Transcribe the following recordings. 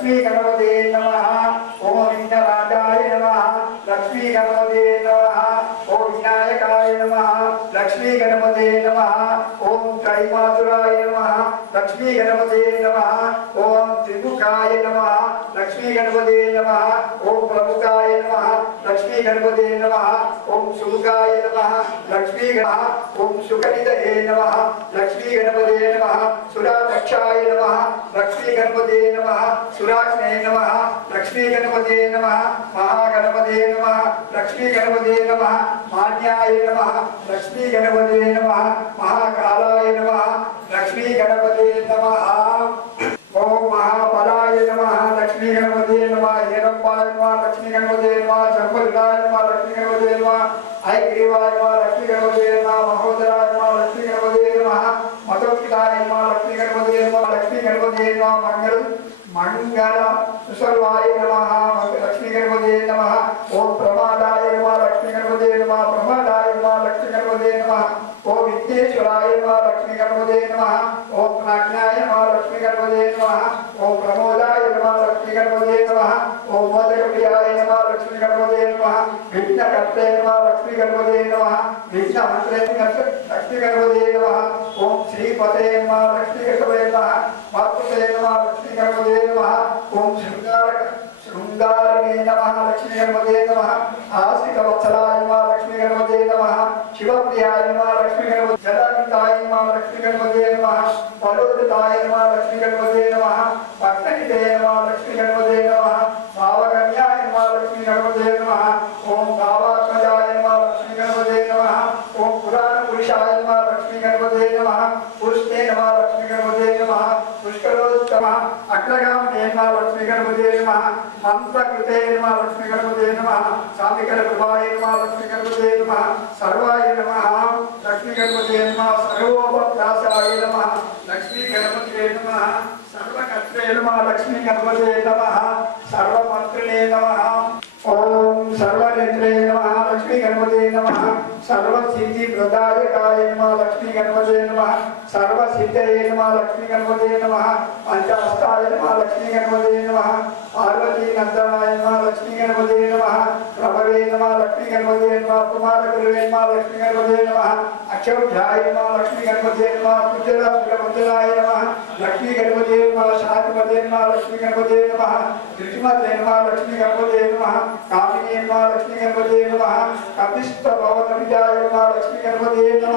లక్ష్మీ గణపతే నమ. ఓం విఘ్నరాజాయ నమ. లక్ష్మీ గణపతే నమ. ఓం వినాయకాయ నమ. లక్ష్మీ గణపతే నమ. ఓం త్రైమాతురాయ నమ. లక్ష్మీ గణపతే నమ. ఓం త్రిముఖాయ నమ. లక్ష్మీ గణపతే నమ. ఓం ప్రముఖాయ నమ. లక్ష్మీ గణపతే నమ ఓం సుముఖాయ నమ లక్ష్మీ గణ ఓం సుఖనిధయే నమ లక్ష్మీ గణపతే నమ సురాక్షాయ నమ లక్ష్మీ గణపతే నమ సురాగ్నే నమ లక్ష్మీ గణపతే నమ మహాగణపతే నమ లక్ష్మీ గణపతే నమ మాన్యాయ నమ లక్ష్మీ గణపతే నమ మహాకాలాయ నమ లక్ష్మీ గణపతే నమ గణపతే నమ జంబలికాయ నమ లక్ష్మీ గణపతే నమ ఐగ్రీవాయ నమ లక్ష్మీ గణపతే నమ మహోదరాయ నమ లక్ష్మీ గణపతే నమ మధోపితాయ నమ లక్ష్మీ గణపతే నమ లక్ష్మీ గణపతే నమ మంగళ మంగళ సుసర్వాయ నమ లక్ష్మీ గణపతే నమ ఓం ప్రమాదాయ నమ లక్ష్మీ గణపతే నమ ప్రమాదాయ నమ లక్ష్మీ గణపతే నమ ఓం విఘ్నేశ్వరాయ నమ లక్ష్మీ గణపతే నమ ఓం ప్రాజ్ఞాయ నమ లక్ష్మీ గణపతే నమ ఓం ప్రమోదాయ నమ లక్ష్మీ గణపతే నమ ఓం మోదక ప్రియాయ నమ లక్ష్మీ గణపతే నమ విఘ్నకర్తే నమ లక్ష్మీ గణపతే నమ విఘ్న మంత్రే లక్ష్మీ గణపతే నమ ఓం శ్రీపతే నమ లక్ష్మీ గణపతే నమ మాతృతే నమ లక్ష్మీ గణపతే నమ ఓం శృంగార శృంగారమే నమ లక్ష్మీ గణపతే నమ ఆశ్రిత వత్సలాయ నమ లక్ష్మీ గణపతే నమ శివప్రియాయ నమ లక్ష్మీ గణపతి జలనితాయ నమ లక్ష్మీ గణపతే నమ పరోదితాయ నమ లక్ష్మీ గణపతే నమ భక్తనితే నమ లక్ష్మీ గణపతే నమ భావగమ్యాయ నమ లక్ష్మీ గణపతే నమ లక్ష్మీ గణపతే నమ. ఓం పురాణ నమ లక్ష్మీ గణపతే నమ పురుషే నమ నమ లక్ష్మీ గణపతే నమ మంత్రకృతే నమ లక్ష్మీ గణపతే నమ. సామికల ప్రభాయ నమ లక్ష్మీ గణపతే నమ. సర్వాయ నమ. లక్ష్మీ గణపతే నమ. సర్వోపప్రాసాయ నమ. లక్ష్మీ గణపతే నమ. సర్వకర్తే నమ. లక్ష్మీ గణపతే నమ. సర్వమంత్రిణే నమ. ఓం సర్వనేత్రే నమ. లక్ష్మీ గణపతే నమ. సర్వసిద్ధి ప్రదాయకాయ నమ లక్ష్మీ గణపతే నమ సర్వసిద్ధయే నమ లక్ష్మీ గణపతే నమ పంచాస్తాయ నమ లక్ష్మీ గణపతే నమ పార్వతీ నందనాయ నమ లక్ష్మీ గణపతే నమ ప్రభవే నమ లక్ష్మీ గణపతే నమ కుమార గురువే నమ లక్ష్మీ గణపతే నమ అక్షౌఢ్యాయ నమ లక్ష్మీ గణపతే నమ కుజల సురమంజలాయ నమ లక్ష్మీ గణపతే నమ శాంతిపతే నమ లక్ష్మీ గణపతే నమ త్రిమతే నమ లక్ష్మీ గణపతే నమ కామినే నమ లక్ష్మీ గణపతే నమ కపిష్ట భవన విజాయ లక్ష్మీ గణపతి నమ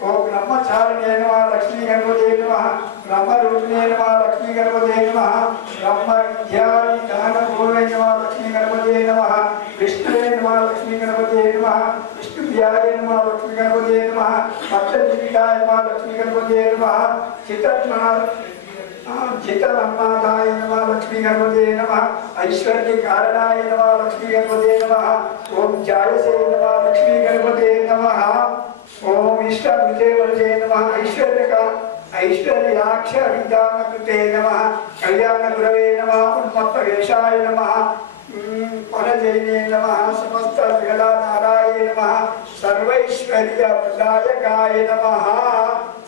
ఓ బ్రహ్మచారిణే నమ లక్ష్మీ గణపతి నమ బ్రహ్మరూపిణే నమ లక్ష్మీ గణపతి నమ బ్రహ్మ విద్యాని జ్ఞాన పూర్వే నమ లక్ష్మీ గణపతి నమ విష్ణువే నమ లక్ష్మీ గణపతి నమ విష్ణు ప్రియాయ నమ లక్ష్మీ గణపతి నమ భక్త జీవితాయ నమ లక్ష్మీ గణపతి నమ చిత్రజ్ఞ చిత్తనమ్మాదాయ నమ లక్ష్మీ గణపతే నమ ఐశ్వర్య కారణాయ నమ లక్ష్మీ గణపతే నమ ఓం జాయసే నమ లక్ష్మీ గణపతే నమ ఓం ఇష్ట విజయవజే నమ ఐశ్వర్యక ఐశ్వర్యాక్ష విధాన కృతే నమ కళ్యాణ గురవే నమ ఉన్మత్త వేషాయ నమ పరజైనే నమ సమస్త జగదానారాయ నమ సర్వైశ్వర్య ప్రదాయకాయ నమ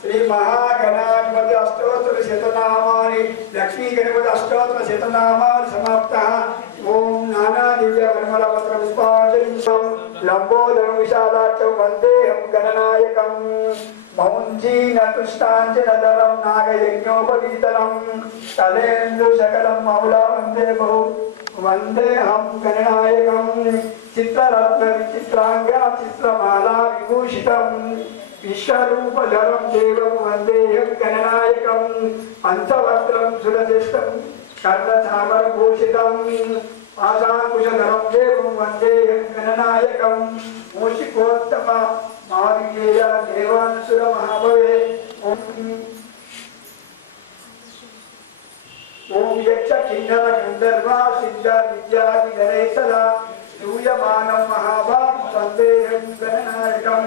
శ్రీ మహాగణాధిపతి అష్టోత్తర శతనామాని లక్ష్మీ గణపతి అష్టోత్తర శతనామాని సమాప్త. ఓం నానా దివ్య పరిమళ పత్ర పుష్పాంజలి లంబోదరం విశాలాక్షం వందేహం గణనాయకం. మౌంజీన కృష్ణాంజనధరం నాగయజ్ఞోపవీతరం తలేందు శకలం మౌలా వందే బహు వందేహం గణనాయకం. చిత్రరత్న విచిత్రాంగ చిత్రమాలా విభూషితం. విశ్వరూపధరం దేవం వందేహం గణనాయకం పంచవస్త్రం సురశిష్టం కర్ణచామరభూషితం పాశాంకుశధరం దేవం వందేహం గణనాయకం. మూషికోత్తమ మావిజేయ దేవాంసుర మహాభవే. ఓం యక్ష కిన్నర గంధర్వా సిద్ధ విద్యాది గణేశలా యూయమానం మహాభాగ సందేహం గణనాయకం.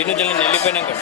ఇటు నుంచి వెళ్ళి వెళ్ళిపోయినాక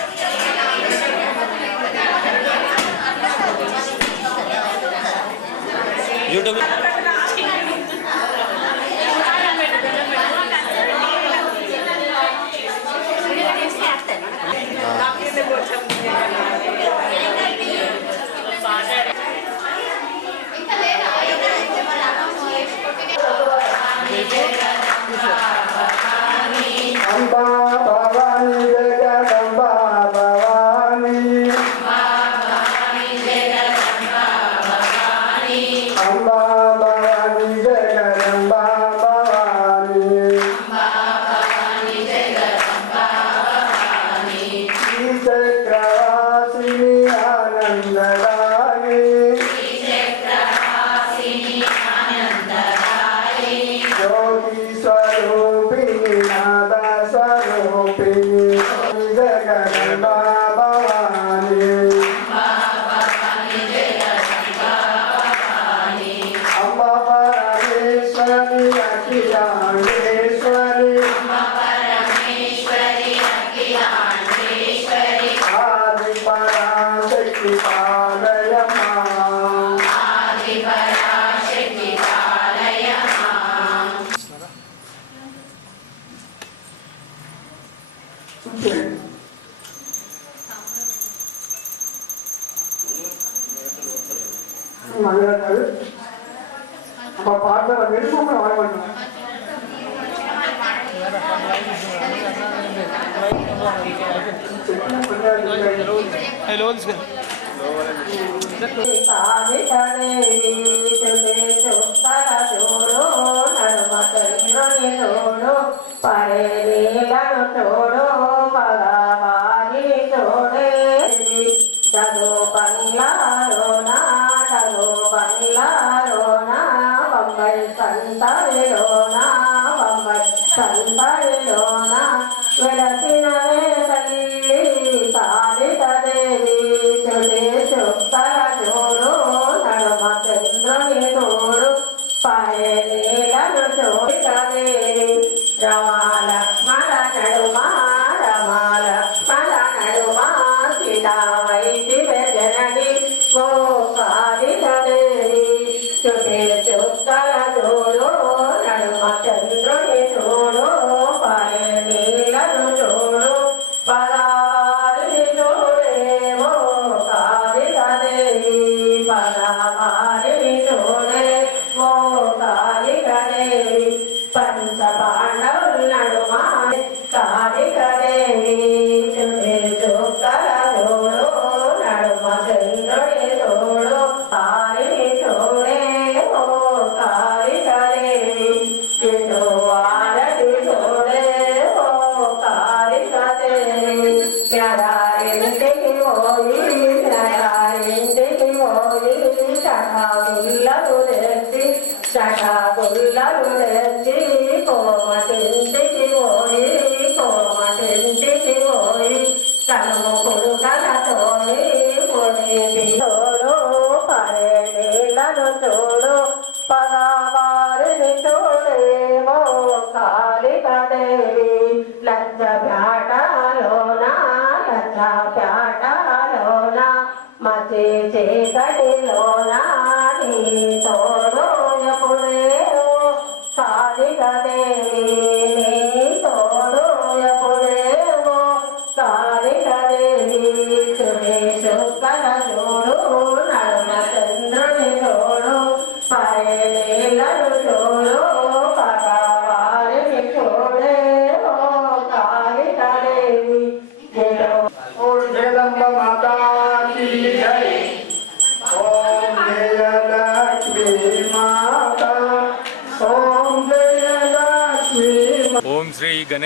వెలసిన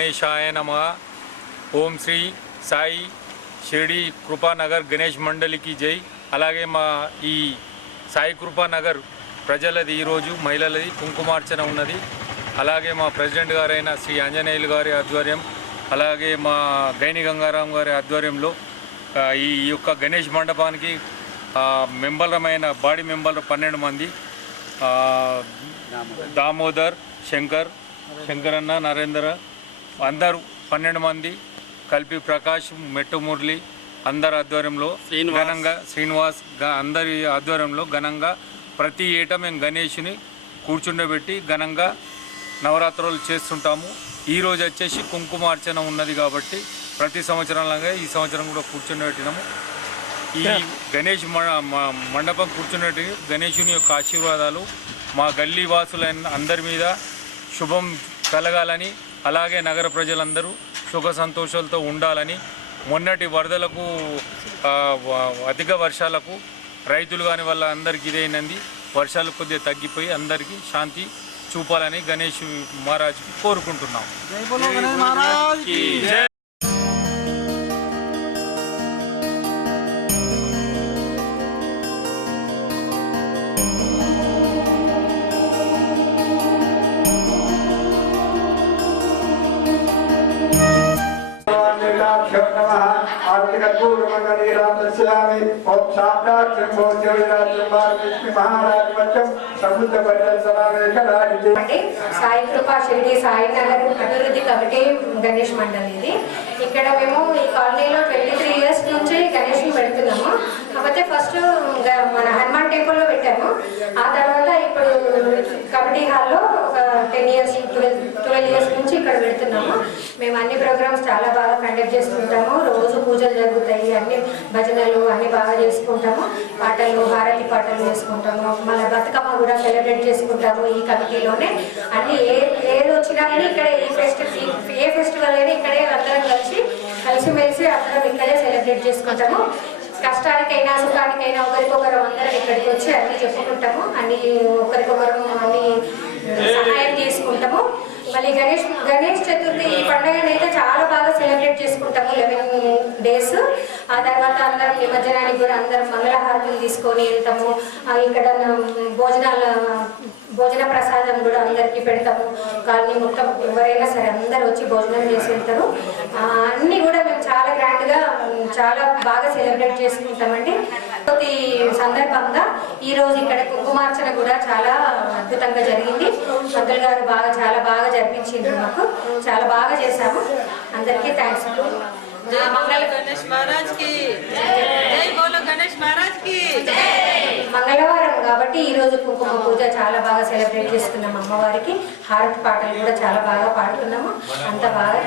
శ్రీ గణేశాయ నమ. ఓం శ్రీ సాయి షిరిడి కృపానగర్ గణేష్ మండలికి జై. అలాగే మా ఈ సాయి కృపానగర్ ప్రజలది ఈరోజు మహిళలది కుంకుమార్చన ఉన్నది. అలాగే మా ప్రెసిడెంట్ గారైన శ్రీ ఆంజనేయులు గారి ఆధ్వర్యం అలాగే మా గైని గంగారాం గారి ఆధ్వర్యంలో ఈ యొక్క గణేష్ మండపానికి ఆ, మెంబర్లమైన బాడీ మెంబర్లు పన్నెండు మంది దామోదర్ శంకర్ శంకరన్న నరేంద్ర అందరూ పన్నెండు మంది కలిపి ప్రకాష్ మెట్టు మురళి అందరి ఆధ్వర్యంలో ఘనంగా శ్రీనివాస్ గ- అందరి ఆధ్వర్యంలో ఘనంగా ప్రతి ఏటా మేము గణేష్ని కూర్చుండబెట్టి ఘనంగా నవరాత్రులు చేస్తుంటాము. ఈ రోజు వచ్చేసి కుంకుమార్చన ఉన్నది కాబట్టి ప్రతి సంవత్సరంలాగా ఈ సంవత్సరం కూడా కూర్చుండబెట్టినాము. ఈ గణేష్ మ- మ- మండపం కూర్చున్నట్టు గణేషుని యొక్క ఆశీర్వాదాలు మా గల్లీ వాసులైన అందరి మీద శుభం కలగాలని అలాగే నగర ప్రజలందరూ సుఖ సంతోషాలతో ఉండాలని మొన్నటి వరదలకు అధిక వర్షాలకు రైతులు కాని వాళ్ళ అందరికీ ఇదైనది వర్షాలు కొద్దిగా తగ్గిపోయి అందరికీ శాంతి చూపాలని గణేష్ మహారాజ్కి కోరుకుంటున్నాం. జై. నీలాభ్యో అంటే సాయి కృపా షిరిడి సాయి నగర్ అభివృద్ధి కమిటీ గణేష్ మండలి ఇది ఇక్కడ మేము ఈ కాలనీలో ట్వంటీ త్రీ ఇయర్స్ నుంచి గణేష్ని పెడుతున్నాము కాకపోతే ఫస్ట్ మన హనుమాన్ టెంపుల్లో పెట్టాము. ఆ తర్వాత ఇప్పుడు కబడ్డీ హాల్లో ఒక ten years twelve twelve years నుంచి ఇక్కడ పెడుతున్నాము. మేము అన్ని ప్రోగ్రామ్స్ చాలా బాగా కండక్ట్ చేసుకుంటాము. రోజు పూజలు జరుగుతాయి అన్ని భజనలు అన్ని బాగా చేసుకుంటాము. పాటలు హారతి పాటలు చేసుకుంటాము. మన బతుకమ్మ కూడా సెలబ్రేట్ చేసుకుంటాము ఈ కమిటీలోనే. అన్ని ఏ ఏది వచ్చినా కానీ ఇక్కడ ఈ ఫెస్టివల్ ఏ ఫెస్టివల్ అయినా ఇక్కడే అందరం కలిసి కలిసిమెలిసి అందరం ఇక్కడే సెలబ్రేట్ చేసుకుంటాము. కష్టానికైనా సుఖానికైనా ఒకరికొకరు అందరం ఇక్కడికి వచ్చి అన్ని చెప్పుకుంటాము. అన్ని ఒకరికొకరు అన్ని సహాయం చేసుకుంటాము. మళ్ళీ గణేష్ గణేష్ చతుర్థి ఈ పండుగను అయితే చాలా బాగా సెలబ్రేట్ చేసుకుంటాము లెవెన్ డేస్. ఆ తర్వాత అందరం నిమజ్జనానికి కూడా అందరం మంగళహారతులు తీసుకొని వెళ్తాము. ఇక్కడ భోజనాల భోజన ప్రసాదం కూడా అందరికీ పెడతాము. కానీ మొత్తం ఎవరైనా సరే అందరు వచ్చి భోజనం చేసి వెళ్తారు. అన్నీ కూడా మేము చాలా గ్రాండ్గా చాలా బాగా సెలబ్రేట్ చేసుకుంటామండి. ప్రతి సందర్భంగా ఈరోజు ఇక్కడ కుంకుమార్చన కూడా చాలా అద్భుతంగా జరిగింది. అక్కల గారు బాగా చాలా బాగా జరిపించింది మాకు. చాలా బాగా చేశాము. అందరికీ థ్యాంక్స్ మంగళ గణేష్ మహారాజ్కి. కాబట్టి ఈ రోజు కుంకుమ పూజ చాలా బాగా సెలబ్రేట్ చేసుకున్నాం అమ్మవారికి. హారతి పాటలు కూడా చాలా బాగా పాడుతున్నాము అంత బాగా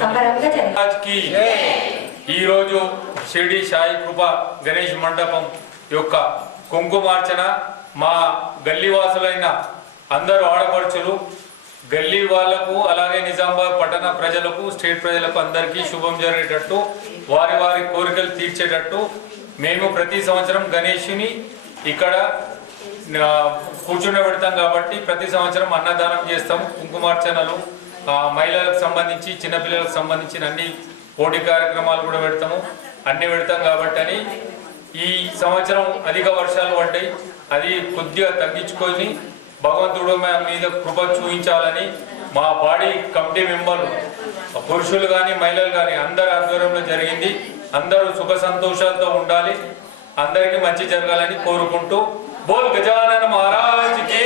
సంబరంగా జరిగింది. మహారాజ్కి ఈరోజు షిరిడి సాయి కృప గణేష్ మండపం యొక్క కుంకుమార్చన మా గల్లీవాసులైన అందరూ ఆడపడుచులు గల్లీ వాళ్ళకు అలాగే నిజామాబాద్ పట్టణ ప్రజలకు స్టేట్ ప్రజలకు అందరికీ శుభం జరిగేటట్టు వారి వారి కోరికలు తీర్చేటట్టు మేము ప్రతి సంవత్సరం గణేషుని ఇక్కడ కూర్చుండబెడతాం కాబట్టి ప్రతి సంవత్సరం అన్నదానం చేస్తాం కుంకుమార్చనలు మహిళలకు సంబంధించి చిన్నపిల్లలకు సంబంధించిన అన్ని పోటీ కార్యక్రమాలు కూడా పెడతాము. అన్ని పెడతాం కాబట్టి అని ఈ సంవత్సరం అధిక వర్షాలు పడ్డాయి. అది కొద్దిగా తగ్గించుకొని భగవంతుడు మీద కృప చూపించాలని మా బాడీ కమిటీ మెంబర్లు పురుషులు కానీ మహిళలు కానీ అందరి ఆధ్వర్యంలో జరిగింది. అందరూ సుఖ సంతోషాలతో ఉండాలి. అందరికీ మంచి జరగాలని కోరుకుంటూ బోల్ గజానన్ మహారాజ్కి